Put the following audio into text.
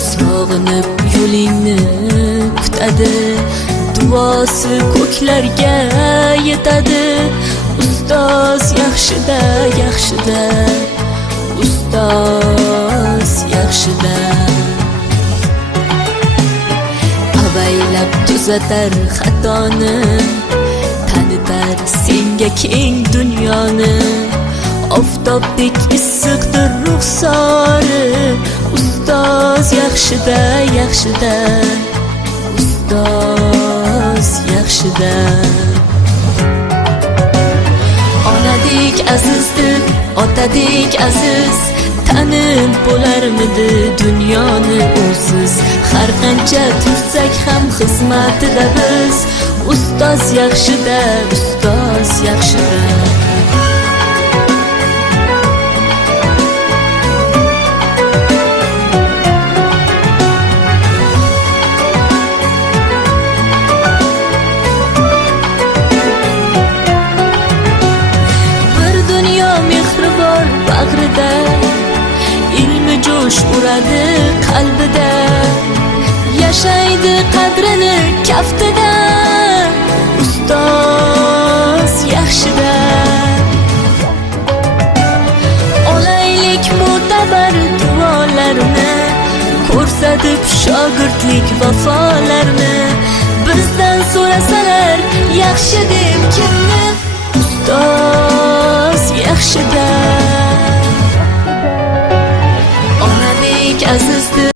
sog'inib yo'lingni kutadi, duosi ko'klarga yetadi. Ustoz yaxshida, yaxshida, ustoz yaxshida. Avaylab tuzatar xatoni, tanitar senga keng dunyoni. Oftobdek issiqdir ruxsori, ustoz yaxshida, yaxshida, ustoz yaxshida. Onadek azizdir, otadek aziz, tanib bo'larmidi dunyoni o'siz. Har qancha tursak ham xizmatida biz, ustoz yaxshida, ustoz yaxshida. Bag'rida ilmi jo'sh uradi qalbida, yashaydi qadrini kaftida, ustoz yaxshida. Olaylik mo'tabar duolarni, ko'rsatib shogirdlik vafolarni. Bizdan so'rasalar yaxshi deb